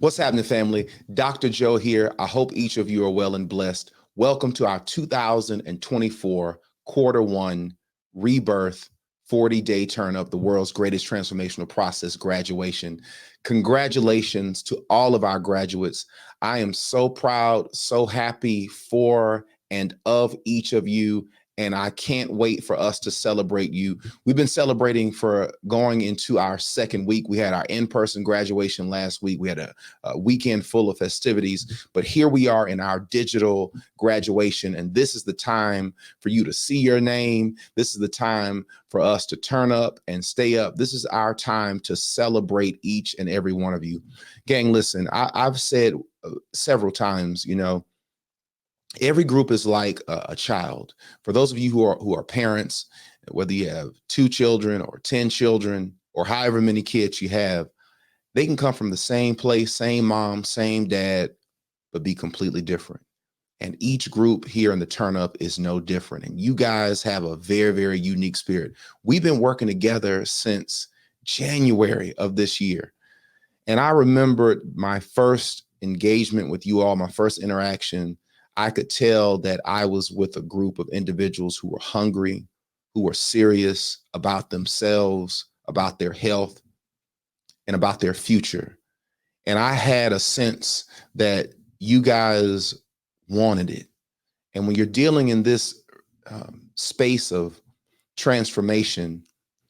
What's happening, family? Dr. Joe here. I hope each of you are well and blessed. Welcome to our 2024 quarter one rebirth 40-day turn up, the world's greatest transformational process graduation. Congratulations to all of our graduates. I am so proud, so happy for and of each of you. And I can't wait for us to celebrate you. We've been celebrating for going into our second week. We had our in-person graduation last week. We had a weekend full of festivities, but here we are in our digital graduation. And this is the time for you to see your name. This is the time for us to turn up and stay up. This is our time to celebrate each and every one of you. Gang, listen, I've said several times, every group is like a child. For those of you who are parents, whether you have 2 children or 10 children or however many kids you have, they can come from the same place, same mom, same dad, but be completely different. And each group here in the turn up is no different. And you guys have a very, very unique spirit. We've been working together since January of this year. And I remembered my first engagement with you all, my first interaction. I could tell that I was with a group of individuals who were hungry, who were serious about themselves, about their health, and about their future. And I had a sense that you guys wanted it. And when you're dealing in this space of transformation,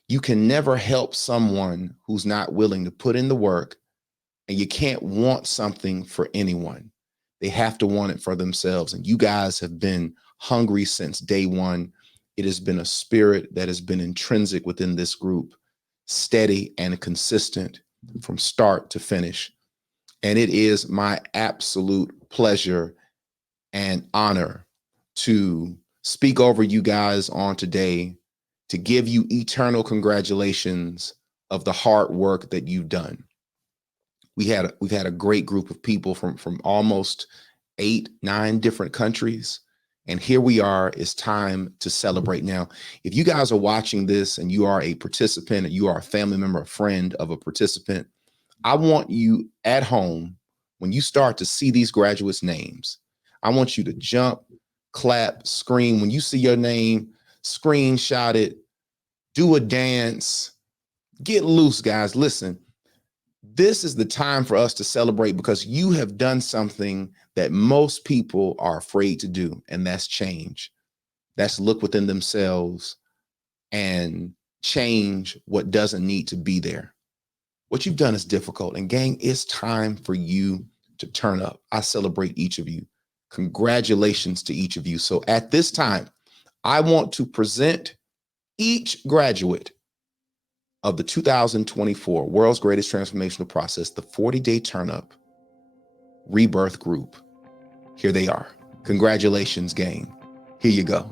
you can never help someone who's not willing to put in the work, and you can't want something for anyone. They have to want it for themselves. And you guys have been hungry since day one. It has been a spirit that has been intrinsic within this group, steady and consistent from start to finish. And it is my absolute pleasure and honor to speak over you guys on today, to give you eternal congratulations of the hard work that you've done. We've had a great group of people from almost 8, 9 different countries. And here we are. It's time to celebrate. Now, if you guys are watching this and you are a participant, or you are a family member, a friend of a participant, I want you at home, when you start to see these graduates' names, I want you to jump, clap, scream. When you see your name, screenshot it, do a dance, get loose, guys. Listen. This is the time for us to celebrate because you have done something that most people are afraid to do, and that's change. That's look within themselves and change what doesn't need to be there. What you've done is difficult, and gang, it's time for you to turn up. I celebrate each of you. Congratulations to each of you. So at this time, I want to present each graduate of the 2024 World's Greatest Transformational Process, the 40-day turn up rebirth group. Here they are. Congratulations, gang. Here you go.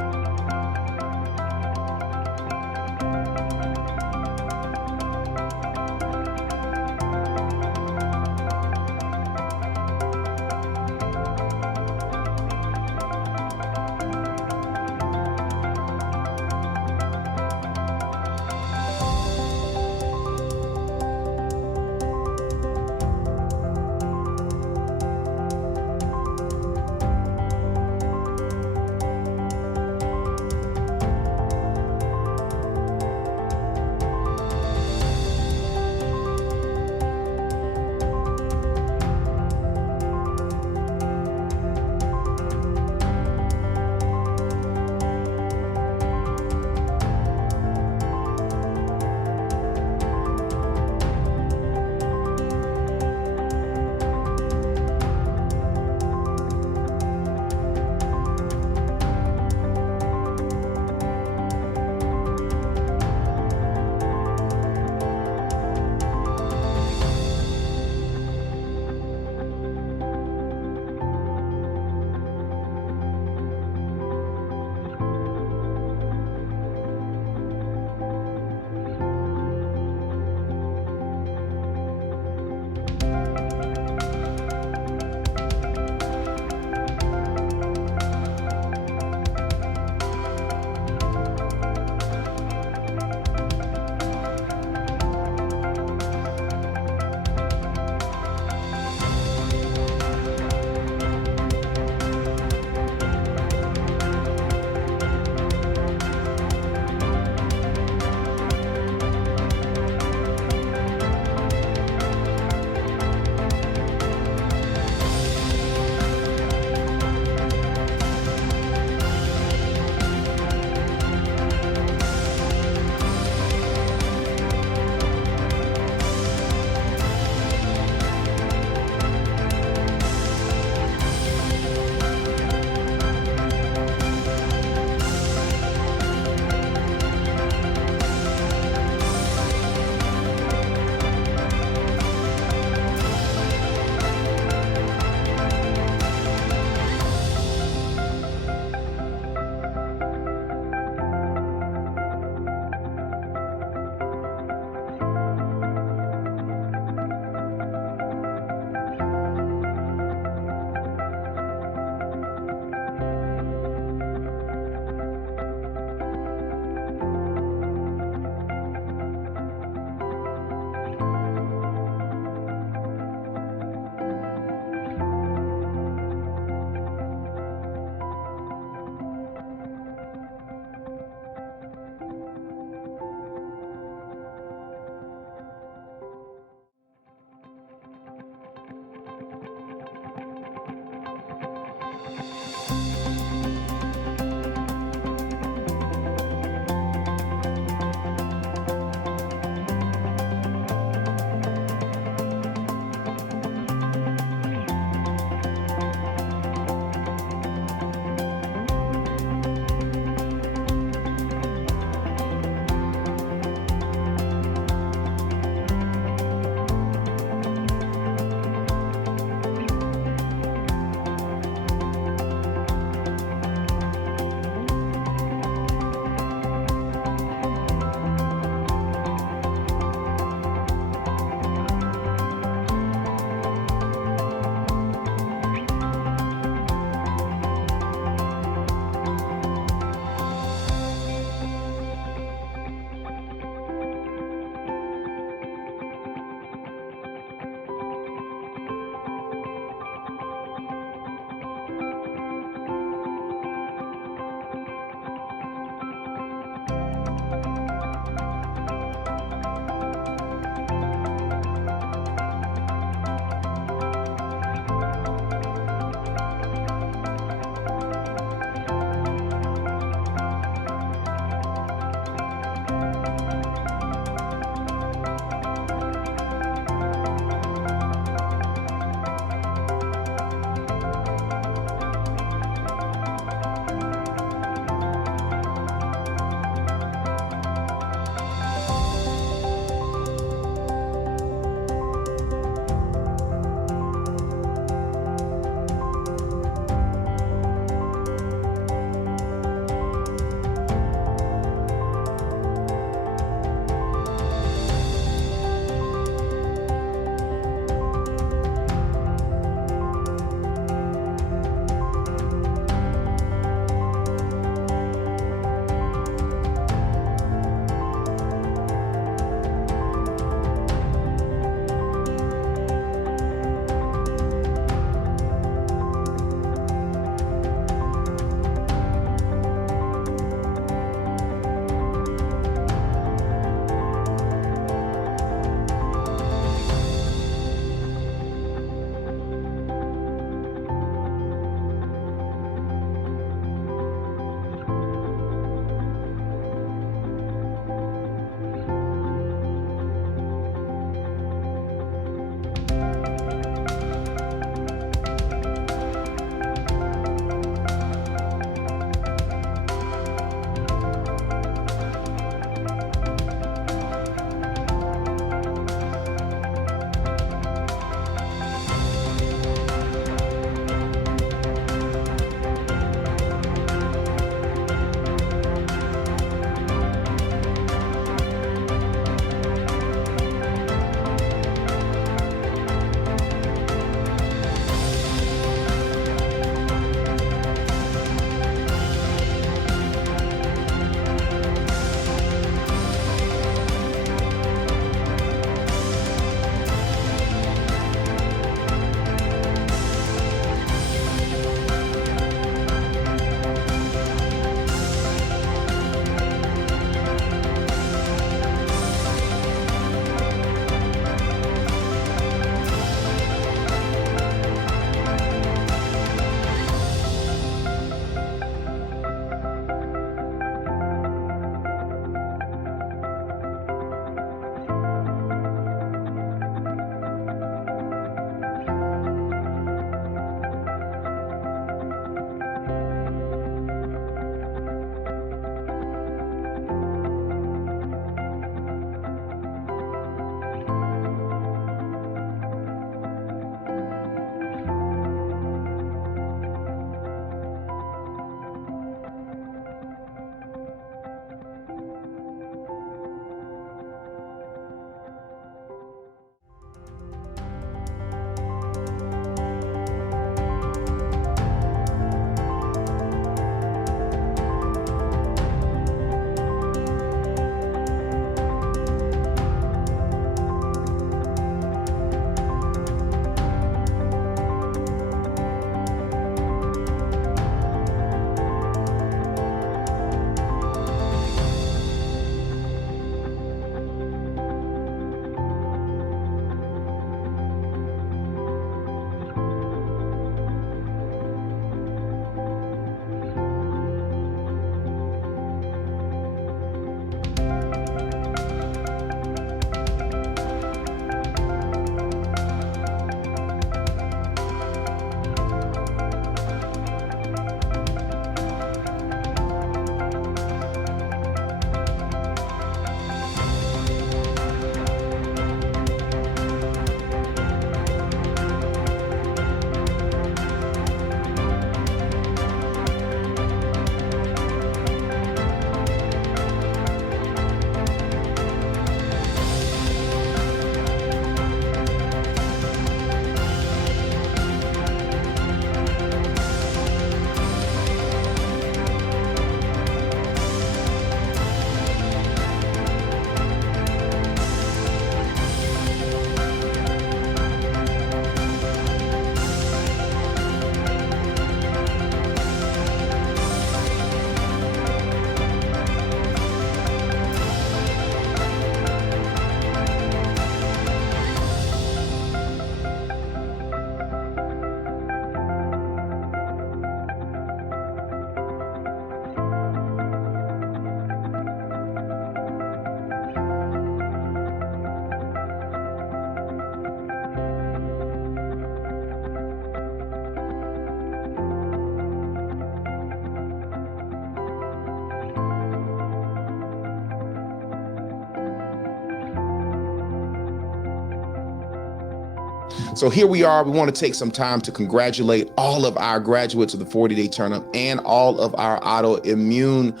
So here we are. We want to take some time to congratulate all of our graduates of the 40-day turn-up and all of our autoimmune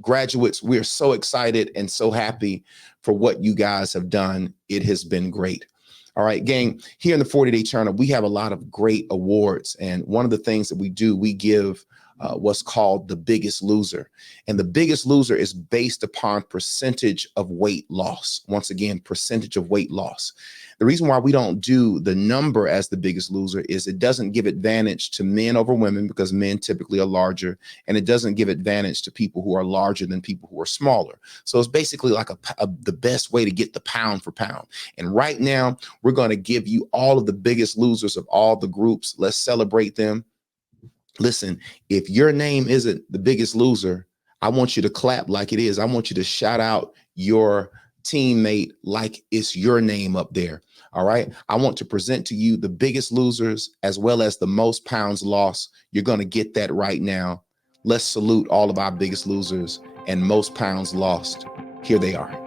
graduates. We are so excited and so happy for what you guys have done. It has been great. All right, gang, here in the 40-day turn-up, we have a lot of great awards. And one of the things that we do, we give what's called the biggest loser. And the biggest loser is based upon percentage of weight loss. Once again, percentage of weight loss. The reason why we don't do the number as the biggest loser is it doesn't give advantage to men over women, because men typically are larger, and it doesn't give advantage to people who are larger than people who are smaller. So it's basically like the best way to get the pound for pound. And right now, we're going to give you all of the biggest losers of all the groups. Let's celebrate them. Listen, if your name isn't the biggest loser, I want you to clap like it is. I want you to shout out your teammate like it's your name up there. All right. I want to present to you the biggest losers as well as the most pounds lost. You're going to get that right now. Let's salute all of our biggest losers and most pounds lost. Here they are.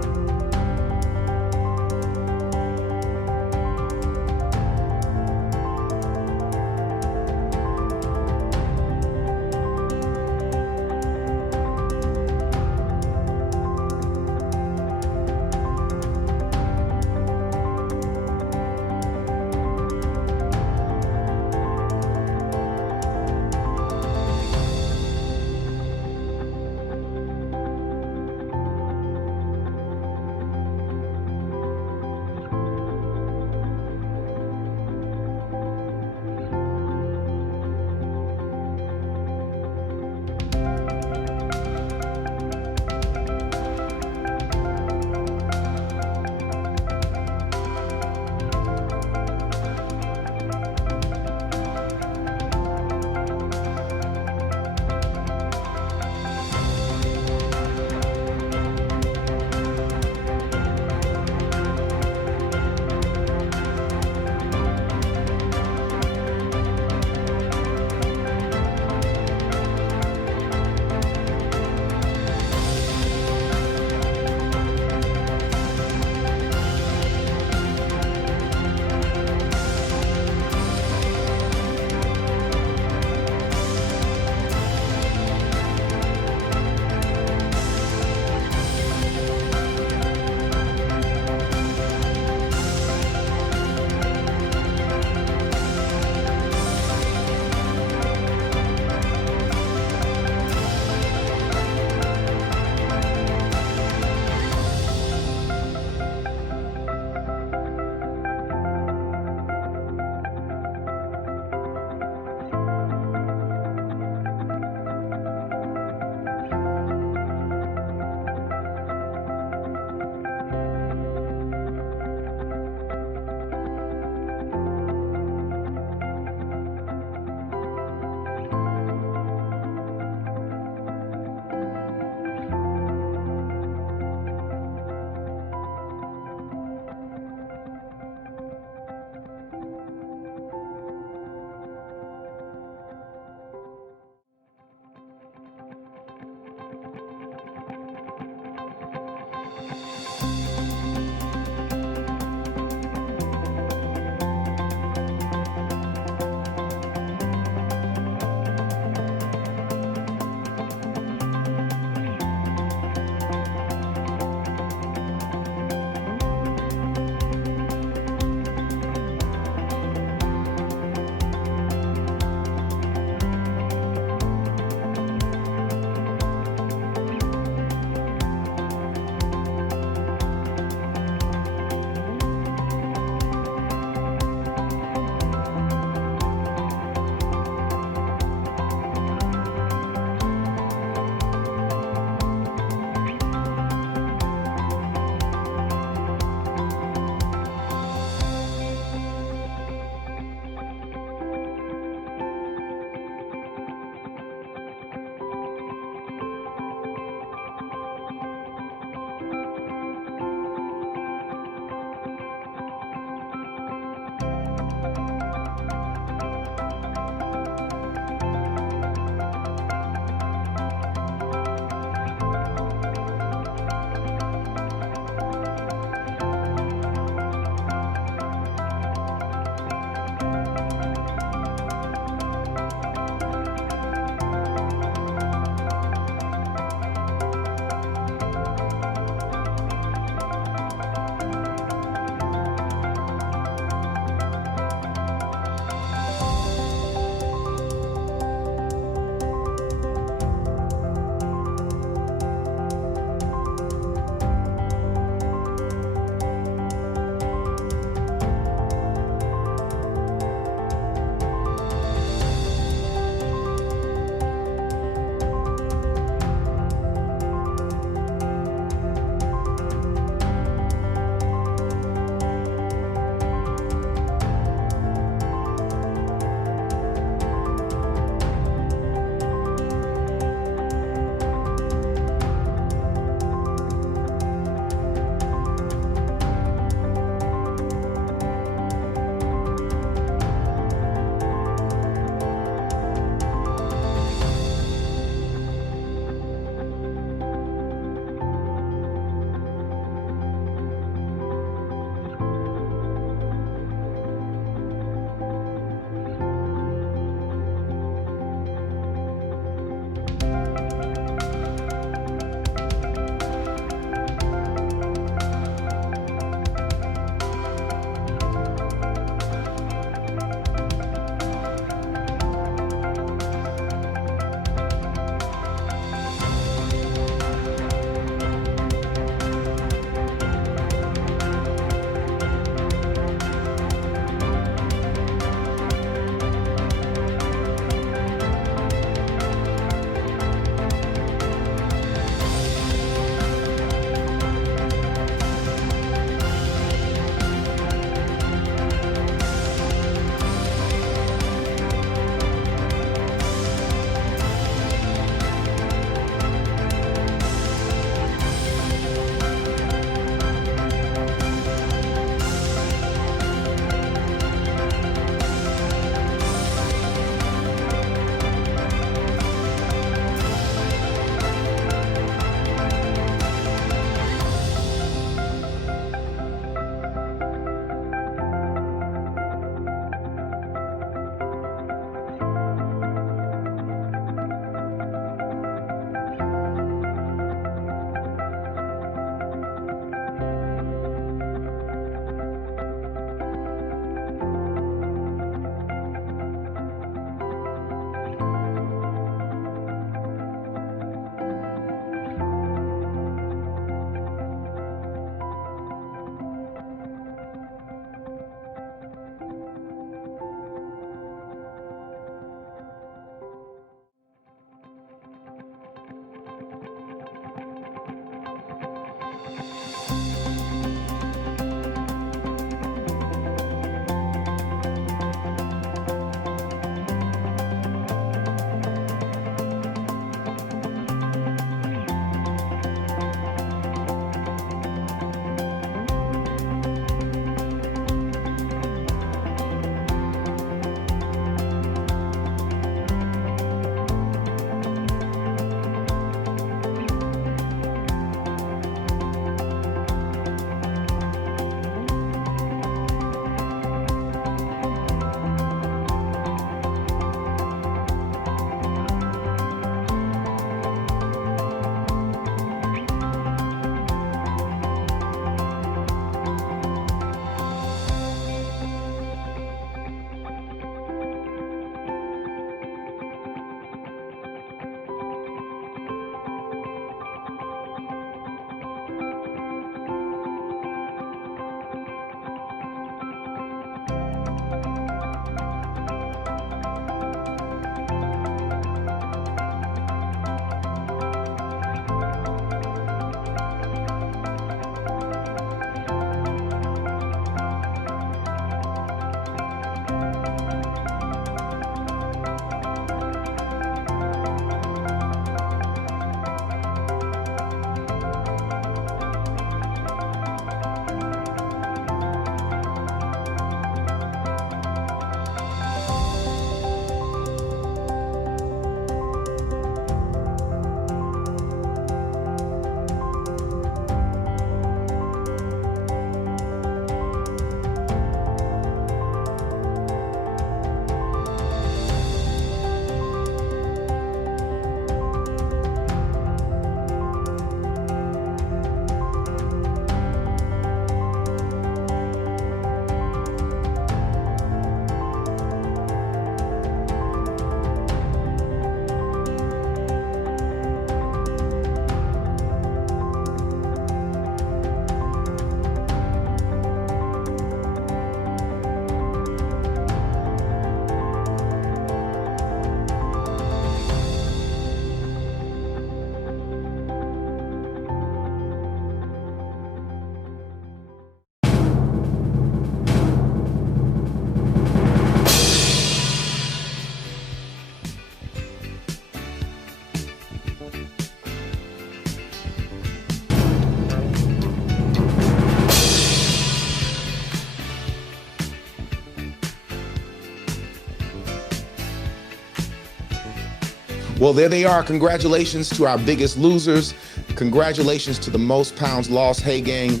Well, there they are. Congratulations to our biggest losers. Congratulations to the most pounds lost. Hey, gang,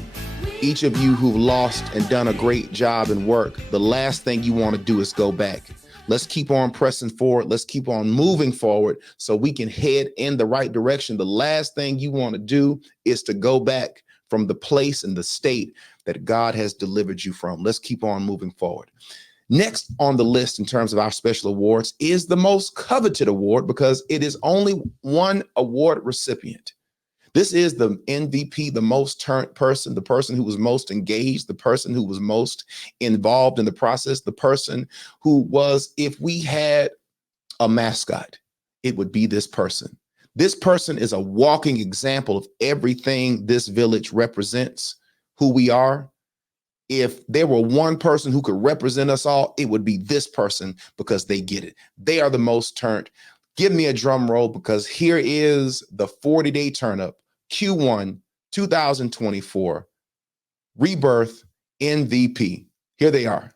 each of you who've lost and done a great job and work, the last thing you want to do is go back. Let's keep on pressing forward. Let's keep on moving forward so we can head in the right direction. The last thing you want to do is to go back from the place and the state that God has delivered you from. Let's keep on moving forward. Next on the list in terms of our special awards is the most coveted award, because it is only one award recipient. This is the MVP, the most turned person, the person who was most engaged, the person who was most involved in the process, the person who was, if we had a mascot, it would be this person. This person is a walking example of everything this village represents, who we are. If there were one person who could represent us all, it would be this person, because they get it. They are the most turned. Give me a drum roll, because here is the 40-day turn up Q1 2024 Rebirth MVP. Here they are.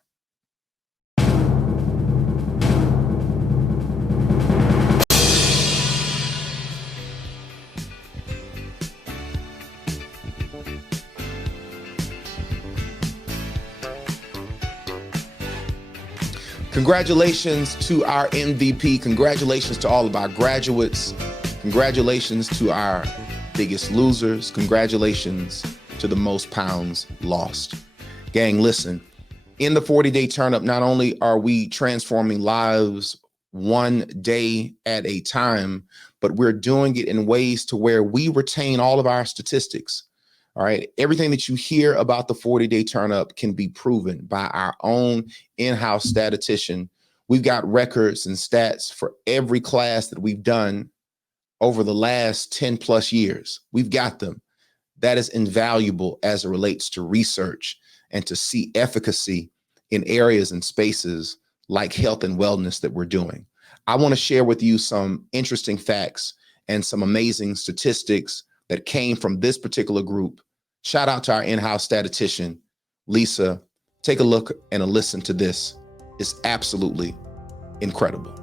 Congratulations to our MVP. Congratulations to all of our graduates. Congratulations to our biggest losers. Congratulations to the most pounds lost. Gang, listen, in the 40-day turn up, not only are we transforming lives one day at a time, but we're doing it in ways to where we retain all of our statistics. All right. Everything that you hear about the 40-day turn up can be proven by our own in-house statistician. We've got records and stats for every class that we've done over the last 10 plus years. We've got them. That is invaluable as it relates to research and to see efficacy in areas and spaces like health and wellness that we're doing. I want to share with you some interesting facts and some amazing statistics that came from this particular group. Shout out to our in-house statistician, Lisa. Take a look and a listen to this. It's absolutely incredible.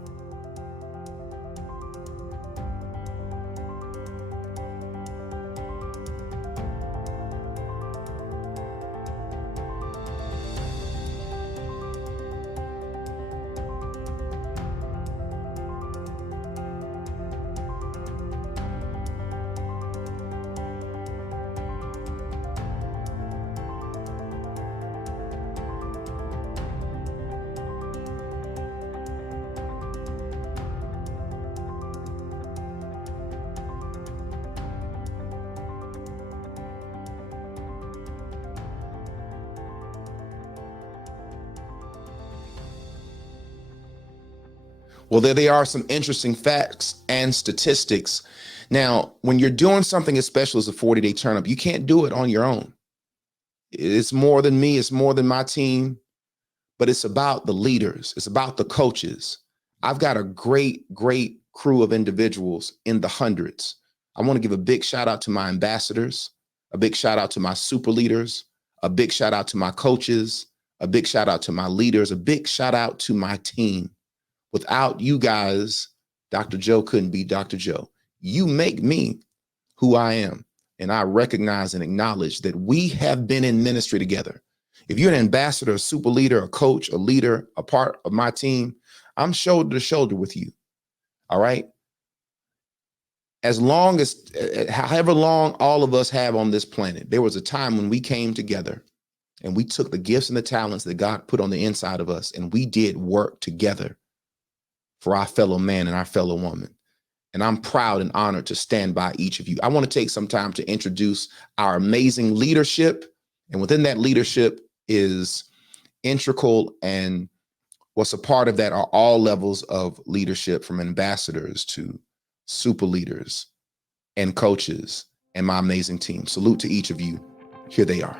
Well, there they are, some interesting facts and statistics. Now, when you're doing something as special as a 40-day turn up, you can't do it on your own. It's more than me. It's more than my team, but it's about the leaders. It's about the coaches. I've got a great crew of individuals in the hundreds. I want to give a big shout out to my ambassadors, a big shout out to my super leaders, a big shout out to my coaches, a big shout out to my leaders, a big shout out to my team. Without you guys, Dr. Joe couldn't be Dr. Joe. You make me who I am. And I recognize and acknowledge that we have been in ministry together. If you're an ambassador, a super leader, a coach, a leader, a part of my team, I'm shoulder to shoulder with you. All right. As long as, however long all of us have on this planet, there was a time when we came together and we took the gifts and the talents that God put on the inside of us, and we did work together for our fellow man and our fellow woman. And I'm proud and honored to stand by each of you. I want to take some time to introduce our amazing leadership. And within that leadership is integral, and what's a part of that are all levels of leadership, from ambassadors to super leaders and coaches and my amazing team. Salute to each of you. Here they are.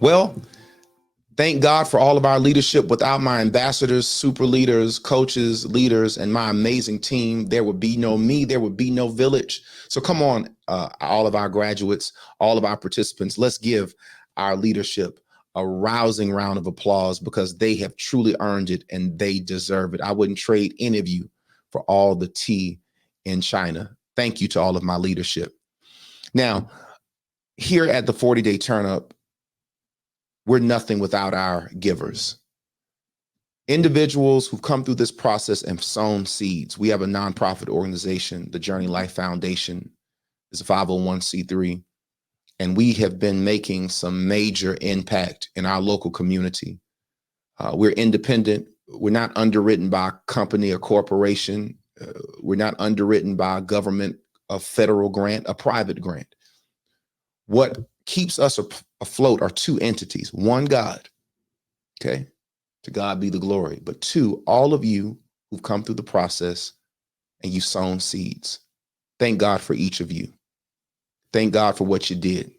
Well, thank God for all of our leadership. Without my ambassadors, super leaders, coaches, leaders, and my amazing team, there would be no me, there would be no village. So come on, all of our graduates, all of our participants, let's give our leadership a rousing round of applause because they have truly earned it and they deserve it. I wouldn't trade any of you for all the tea in China. Thank you to all of my leadership. Now, here at the 40-day turn up, we're nothing without our givers. Individuals who've come through this process and sown seeds. We have a nonprofit organization, the Journey Life Foundation is a 501c3, and we have been making some major impact in our local community. We're independent. We're not underwritten by a company or corporation. We're not underwritten by a government, a federal grant, a private grant. What keeps us afloat are two entities. One, God, okay? To God be the glory. But two, all of you who've come through the process and you've sown seeds. Thank God for each of you. Thank God for what you did.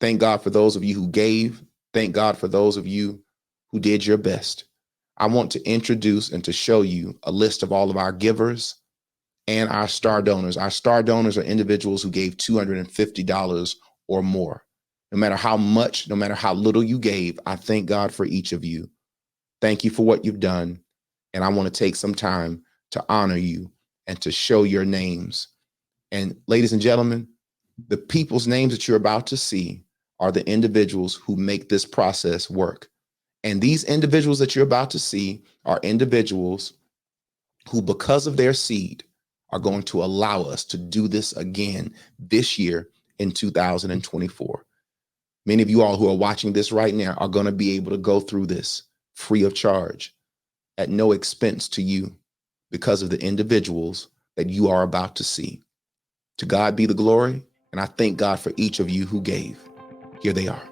Thank God for those of you who gave. Thank God for those of you who did your best. I want to introduce and to show you a list of all of our givers and our star donors. Our star donors are individuals who gave $250 or more. No matter how much, no matter how little you gave, I thank God for each of you. Thank you for what you've done. And I want to take some time to honor you and to show your names. And ladies and gentlemen, the people's names that you're about to see are the individuals who make this process work. And these individuals that you're about to see are individuals who, because of their seed, are going to allow us to do this again this year in 2024. Many of you all who are watching this right now are going to be able to go through this free of charge at no expense to you because of the individuals that you are about to see. To God be the glory, and I thank God for each of you who gave. Here they are.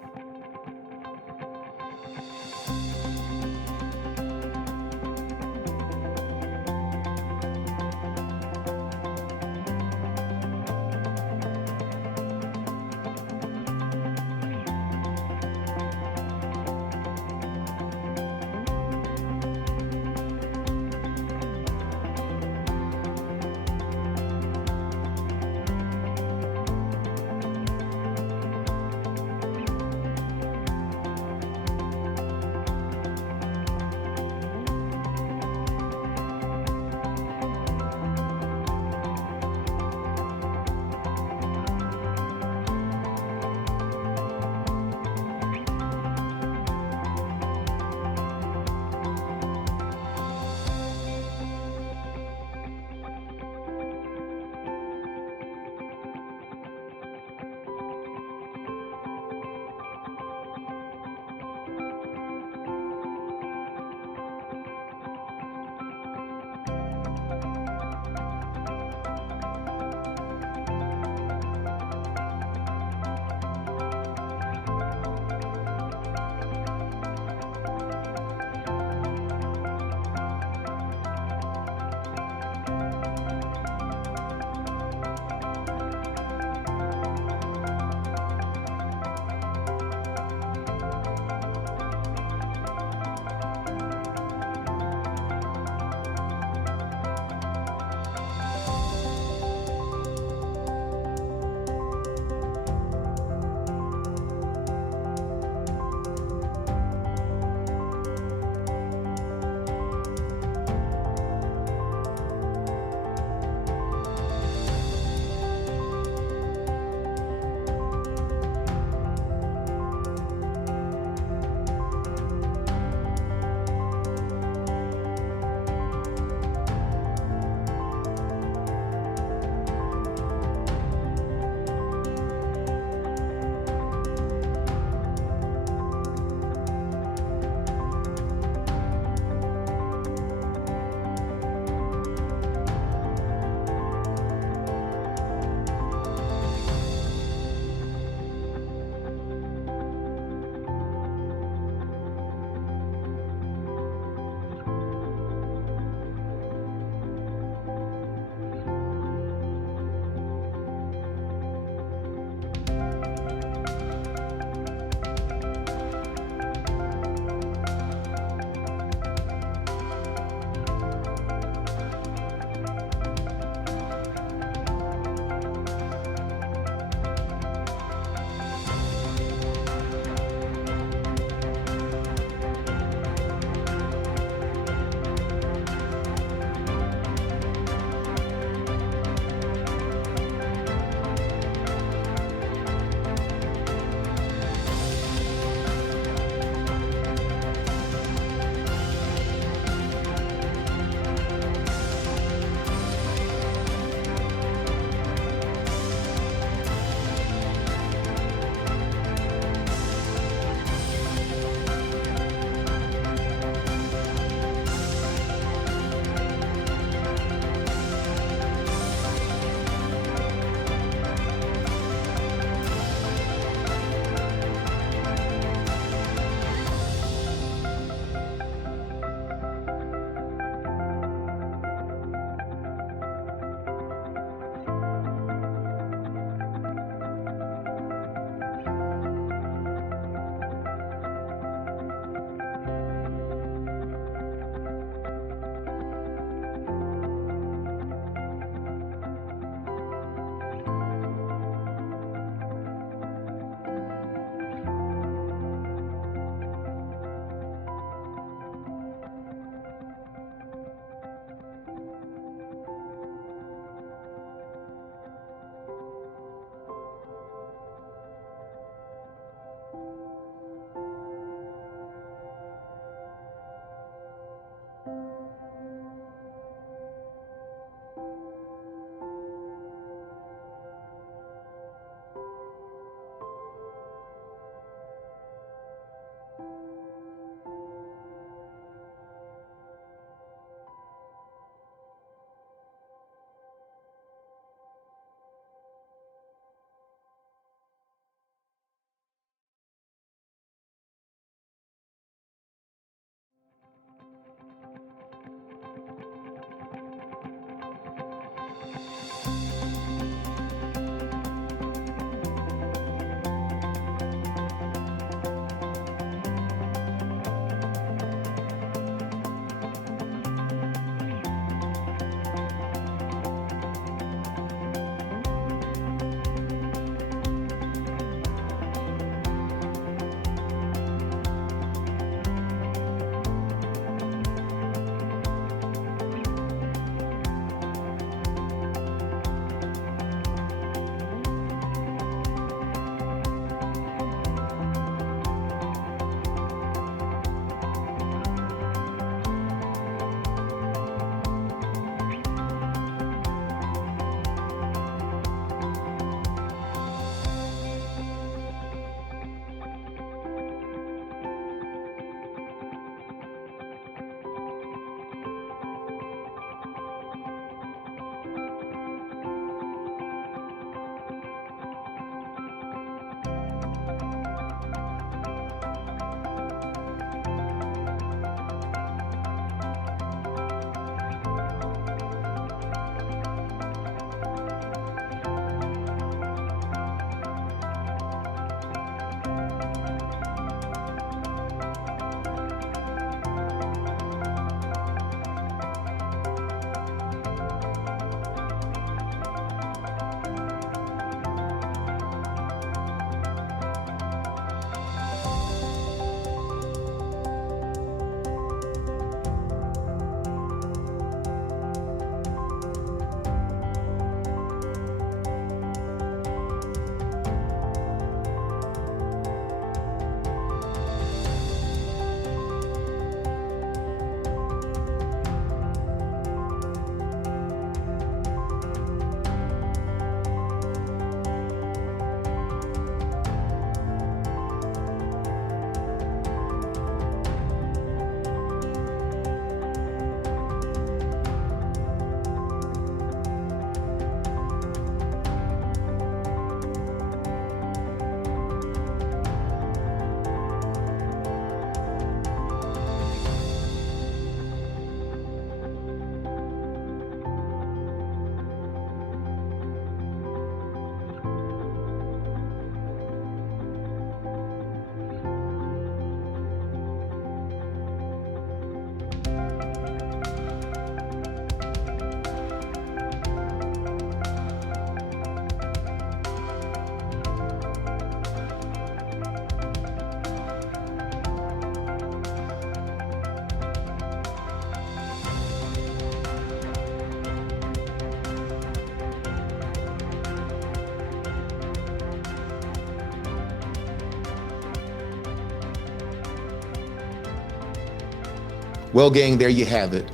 Well, gang, there you have it.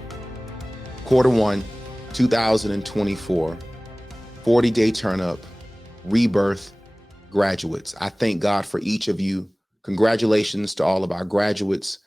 Quarter one, 2024, 40-day turn up, rebirth graduates. I thank God for each of you. Congratulations to all of our graduates,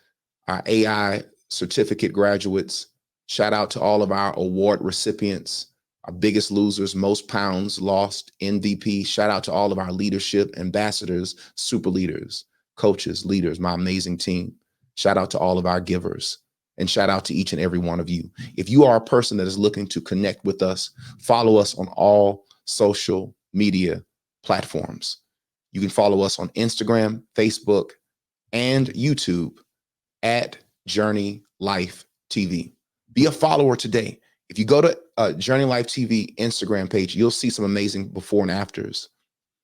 our AI certificate graduates. Shout out to all of our award recipients, our biggest losers, most pounds lost, MVP. Shout out to all of our leadership ambassadors, super leaders, coaches, leaders, my amazing team. Shout out to all of our givers. And shout out to each and every one of you. If you are a person that is looking to connect with us, follow us on all social media platforms. You can follow us on Instagram, Facebook, and YouTube at Journey Life TV. Be a follower today. If you go to Journey Life TV Instagram page, you'll see some amazing before and afters.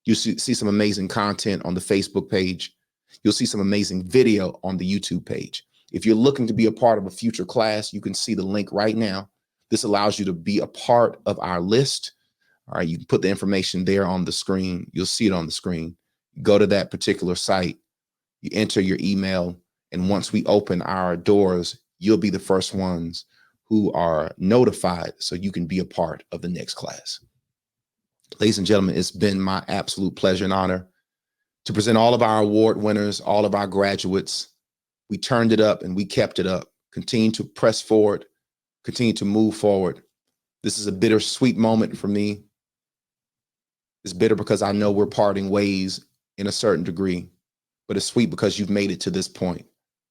You'll see some amazing content on the Facebook page. You'll see some amazing video on the YouTube page. If you're looking to be a part of a future class, you can see the link right now. This allows you to be a part of our list. All right, you can put the information there on the screen. You'll see it on the screen. Go to that particular site, you enter your email, and once we open our doors, you'll be the first ones who are notified so you can be a part of the next class. Ladies and gentlemen, it's been my absolute pleasure and honor to present all of our award winners, all of our graduates. We turned it up and we kept it up. Continue to press forward, continue to move forward. This is a bittersweet moment for me. It's bitter because I know we're parting ways in a certain degree, but it's sweet because you've made it to this point.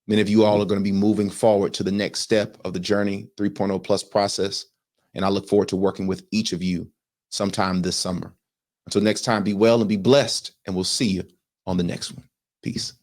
Many of you all are going to be moving forward to the next step of the Journey 3.0 Plus process, and I look forward to working with each of you sometime this summer. Until next time, be well and be blessed, and we'll see you on the next one. Peace.